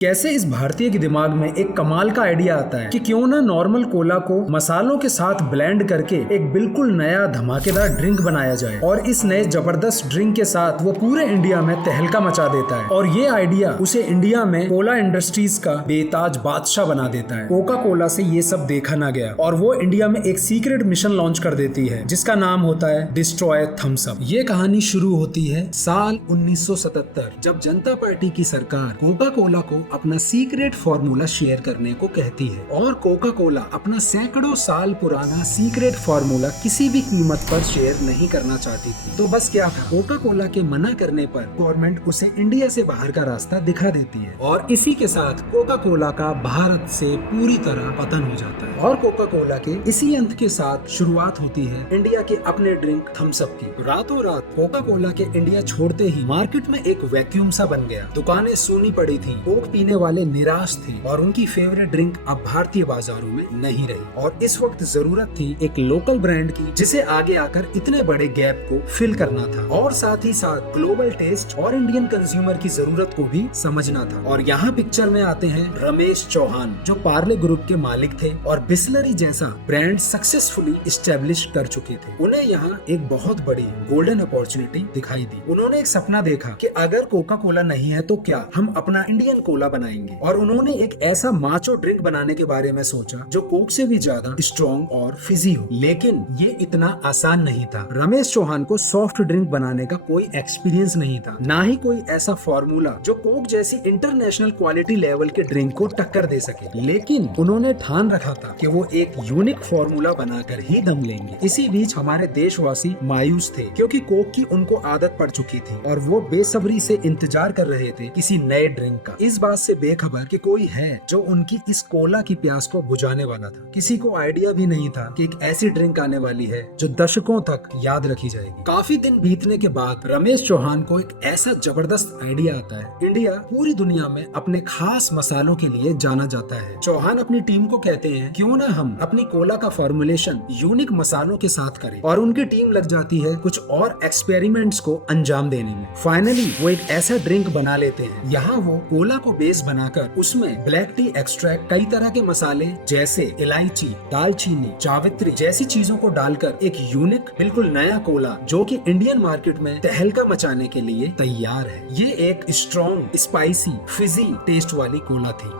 कैसे इस भारतीय के दिमाग में एक कमाल का आइडिया आता है कि क्यों ना नॉर्मल कोला को मसालों के साथ ब्लेंड करके एक बिल्कुल नया धमाकेदार ड्रिंक बनाया जाए और इस नए जबरदस्त ड्रिंक के साथ वो पूरे इंडिया में तहलका मचा देता है और ये आइडिया उसे इंडिया में कोला इंडस्ट्रीज का बेताज बादशाह बना देता है। कोका कोला से ये सब देखा ना गया और वो इंडिया में एक सीक्रेट मिशन लॉन्च कर देती है जिसका नाम होता है डिस्ट्रॉय थम्स अप। ये कहानी शुरू होती है साल 1977 जब जनता पार्टी की सरकार कोका कोला को अपना सीक्रेट फॉर्मूला शेयर करने को कहती है और कोका कोला अपना सैकड़ों साल पुराना सीक्रेट फॉर्मूला किसी भी कीमत पर शेयर नहीं करना चाहती थी। तो बस क्या था, कोका कोला के मना करने पर गवर्नमेंट उसे इंडिया से बाहर का रास्ता दिखा देती है और इसी के साथ कोका कोला का भारत से पूरी तरह पतन हो जाता है और कोका कोला के इसी अंत के साथ शुरुआत होती है इंडिया के अपने ड्रिंक थम्स अप की। रातों रात कोका कोला के इंडिया छोड़ते ही मार्केट में एक वैक्यूम सा बन गया। दुकानें सूनी पड़ी थी, कोक पीने वाले निराश थे और उनकी फेवरेट ड्रिंक अब भारतीय बाजारों में नहीं रही और इस वक्त जरूरत थी एक लोकल ब्रांड की जिसे आगे आकर इतने बड़े गैप को फिल करना था और साथ ही साथ ग्लोबल टेस्ट और इंडियन कंज्यूमर की जरूरत को भी समझना था। और यहाँ पिक्चर में आते हैं रमेश चौहान जो पार्ले ग्रुप के मालिक थे और बिस्लरी जैसा ब्रांड सक्सेसफुली इस्टेब्लिश कर चुके थे। उन्हें यहाँ एक बहुत बड़ी गोल्डन अपॉर्चुनिटी दिखाई दी। उन्होंने एक सपना देखा कि अगर कोका कोला नहीं है तो क्या हम अपना इंडियन कोला बनाएंगे और उन्होंने एक ऐसा माचो ड्रिंक बनाने के बारे में सोचा जो कोक से भी ज्यादा स्ट्रॉन्ग और फिजी हो। लेकिन ये इतना आसान नहीं था। रमेश चौहान को सॉफ्ट ड्रिंक बनाने का कोई एक्सपीरियंस नहीं था, ना ही कोई ऐसा फॉर्मूला जो कोक जैसी इंटरनेशनल क्वालिटी लेवल के ड्रिंक को टक्कर दे सके। लेकिन उन्होंने ठान रखा था कि वो एक यूनिक फॉर्मूला बनाकर ही दम लेंगे। इसी बीच हमारे देशवासी मायूस थे क्योंकि कोक की उनको आदत पड़ चुकी थी और वो बेसब्री से इंतजार कर रहे थे किसी नए ड्रिंक का, इस बात से बेखबर कि कोई है जो उनकी इस कोला की प्यास को बुझाने वाला था। किसी को आइडिया भी नहीं था कि एक ऐसी ड्रिंक आने वाली है जो दशकों तक याद रखी जाएगी। काफी दिन बीतने के बाद रमेश चौहान को एक ऐसा जबरदस्त आइडिया आता है। इंडिया पूरी दुनिया में अपने खास मसालों के लिए जाना जाता है। चौहान अपनी टीम को कहते हैं क्यों ना हम अपनी कोला का फॉर्मुलेशन यूनिक मसालों के साथ करें और उनकी टीम लग जाती है कुछ और एक्सपेरिमेंट्स को अंजाम देने में। फाइनली वो एक ऐसा ड्रिंक बना लेते हैं। यहाँ वो कोला को बेस बनाकर उसमें ब्लैक टी एक्सट्रैक्ट, कई तरह के मसाले जैसे इलायची, दालचीनी, जावित्री जैसी चीजों को डालकर एक यूनिक बिल्कुल नया कोला जो कि इंडियन मार्केट में तहलका मचाने के लिए तैयार है। ये एक स्ट्रॉन्ग, स्पाइसी, फिजी टेस्ट वाली कोला थी।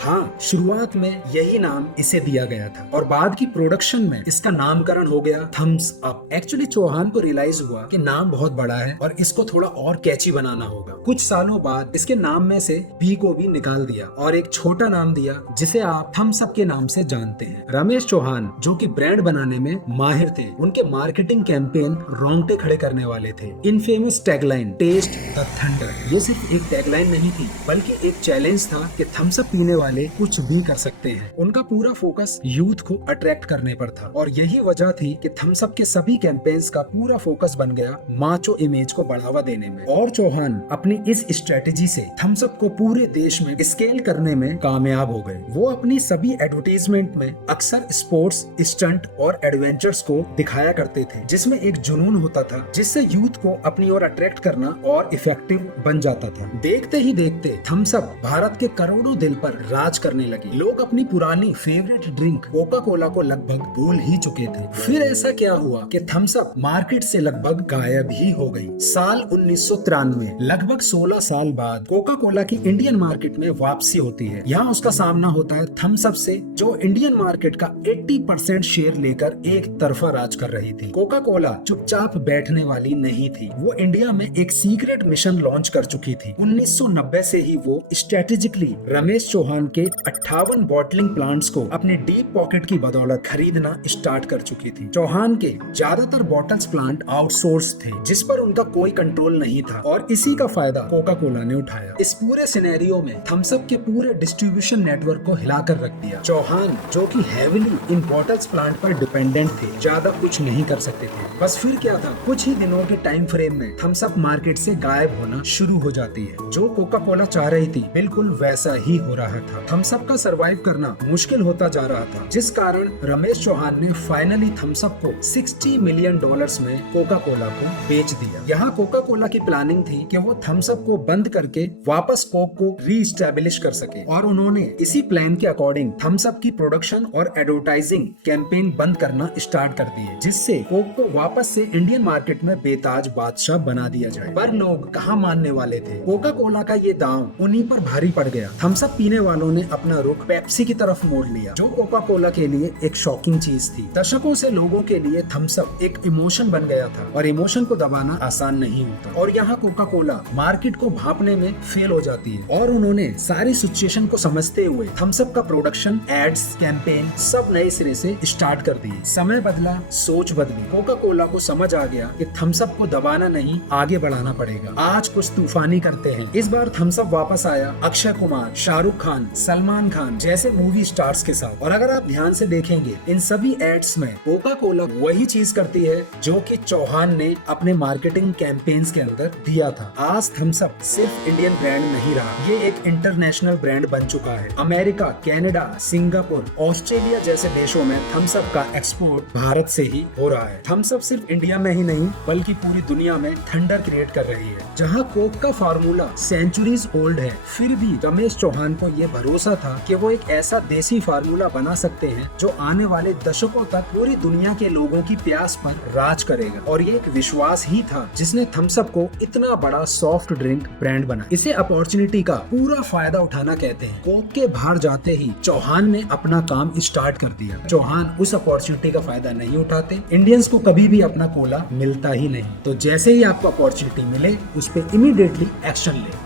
हाँ, शुरुआत में यही नाम इसे दिया गया था और बाद की प्रोडक्शन में इसका नामकरण हो गया थम्स अप। एक्चुअली चौहान को रियलाइज हुआ कि नाम बहुत बड़ा है और इसको थोड़ा और कैची बनाना होगा। कुछ सालों बाद इसके नाम में से बी को भी निकाल दिया और एक छोटा नाम दिया जिसे आप थम्स अप के नाम से जानते हैं। रमेश चौहान जो कि ब्रांड बनाने में माहिर थे, उनके मार्केटिंग कैंपेन रोंगटे खड़े करने वाले थे। Infamous tagline taste the thunder, ये सिर्फ एक टैगलाइन नहीं थी बल्कि एक चैलेंज था कि थम्स अप पीने वाले कुछ भी कर सकते हैं। उनका पूरा फोकस यूथ को अट्रैक्ट करने पर था और यही वजह थी कि थम्स अप के सभी कैंपेन्स का पूरा फोकस बन गया माचो इमेज को बढ़ावा देने में। और चौहान अपनी इस स्ट्रेटेजी से थम्स अप को पूरे देश में स्केल करने में कामयाब हो गए। वो अपनी सभी एडवर्टाइजमेंट में अक्सर स्पोर्ट्स, स्टंट और एडवेंचर्स को दिखाया करते थे जिसमें एक जुनून होता था जिससे यूथ को अपनी ओर अट्रैक्ट करना और इफेक्टिव बन जाता था। देखते ही देखते थम्स अप भारत के करोड़ों दिल पर राज करने लगी। लोग अपनी पुरानी फेवरेट ड्रिंक कोका कोला को लगभग भूल ही चुके थे। फिर ऐसा क्या हुआ कि थम्स अप मार्केट से लगभग गायब ही हो गई। साल 1993, लगभग 16 साल बाद कोका कोला की इंडियन मार्केट में वापसी होती है। यहाँ उसका सामना होता है थम्स अप से जो इंडियन मार्केट का 80% शेयर लेकर एक तरफा राज कर रही थी। कोका कोला चुपचाप बैठने वाली नहीं थी। वो इंडिया में एक सीक्रेट मिशन लॉन्च कर चुकी थी। 1990 से ही वो स्ट्रेटेजिकली रमेश चौहान के 58 बॉटलिंग प्लांट्स को अपने डीप पॉकेट की बदौलत खरीदना स्टार्ट कर चुकी थी। चौहान के ज्यादातर बॉटल्स प्लांट आउटसोर्स थे जिस पर उनका कोई कंट्रोल नहीं था और इसी का फायदा कोका कोला ने उठाया। इस पूरे सिनेरियो में थम्स अप के पूरे डिस्ट्रीब्यूशन नेटवर्क को हिलाकर रख दिया। चौहान जो कि हेविली इन बॉटल्स प्लांट पर डिपेंडेंट थे, ज्यादा कुछ नहीं कर सकते थे। बस फिर क्या था, कुछ ही दिनों के टाइम फ्रेम में थम्स अप मार्केट से गायब होना शुरू हो जाती है। जो कोका कोला चाह रही थी बिल्कुल वैसा ही हो रहा था। था। थम्स अप का सरवाइव करना मुश्किल होता जा रहा था, जिस कारण रमेश चौहान ने फाइनली थम्स अप को $60 मिलियन में कोका कोला को बेच दिया। यहाँ कोका कोला की प्लानिंग थी कि वो थम्स अप को बंद करके वापस कोक को रीस्टैब्लिश कर सके, और उन्होंने इसी प्लान के अकॉर्डिंग थम्स अप की प्रोडक्शन और एडवर्टाइजिंग कैंपेन बंद करना स्टार्ट कर दिए, जिससे कोक को वापस से इंडियन मार्केट में बेताज बादशाह बना दिया जाए। पर लोग कहाँ मानने वाले थे। कोका कोला का ये दांव उन्हीं पर भारी पड़ गया। थम्स अप पीने वालों ने अपना रुख पेप्सी की तरफ मोड़ लिया, जो कोका कोला के लिए एक शॉकिंग चीज थी। दशकों से लोगों के लिए थम्स अप एक इमोशन बन गया था, और इमोशन को दबाना आसान नहीं होता। और यहाँ कोका कोला मार्केट को भांपने में फेल हो जाती है, और उन्होंने सारी सिचुएशन को समझते हुए थम्स अप का प्रोडक्शन, एड्स, कैंपेन सब नए सिरे से स्टार्ट कर दिए। समय बदला, सोच बदली। कोका कोला को समझ आ गया कि थम्स अप को दबाना नहीं, आगे बढ़ाना पड़ेगा। आज कुछ तूफानी करते हैं। इस बार थम्स अप वापस आया अक्षय कुमार, शाहरुख खान, सलमान खान जैसे मूवी स्टार्स के साथ। और अगर आप ध्यान से देखेंगे, इन सभी एड्स में कोका कोला वही चीज करती है जो कि चौहान ने अपने मार्केटिंग कैंपेन्स के अंदर दिया था। आज थम्स अप सिर्फ इंडियन ब्रांड नहीं रहा, ये एक इंटरनेशनल ब्रांड बन चुका है। अमेरिका, कनाडा, सिंगापुर, ऑस्ट्रेलिया जैसे देशों में थम्स अप का एक्सपोर्ट भारत से ही हो रहा है। थम्स अप सिर्फ इंडिया में ही नहीं, बल्कि पूरी दुनिया में थंडर क्रिएट कर रही है। जहाँ कोक का फार्मूला सेंचुरीज ओल्ड है, फिर भी रमेश चौहान को ये भरोसा था कि वो एक ऐसा देसी फार्मूला बना सकते हैं जो आने वाले दशकों तक पूरी दुनिया के लोगों की प्यास पर राज करेगा। और ये एक विश्वास ही था जिसने थम्स अप को इतना बड़ा सॉफ्ट ड्रिंक ब्रांड बना। इसे अपॉर्चुनिटी का पूरा फायदा उठाना कहते हैं। कोक के बाहर जाते ही चौहान ने अपना काम स्टार्ट कर दिया। चौहान उस अपॉर्चुनिटी का फायदा नहीं उठाते, इंडियंस को कभी भी अपना कोला मिलता ही नहीं। तो जैसे ही आपको अपॉर्चुनिटी मिले, उस पर इमीडिएटली एक्शन ले।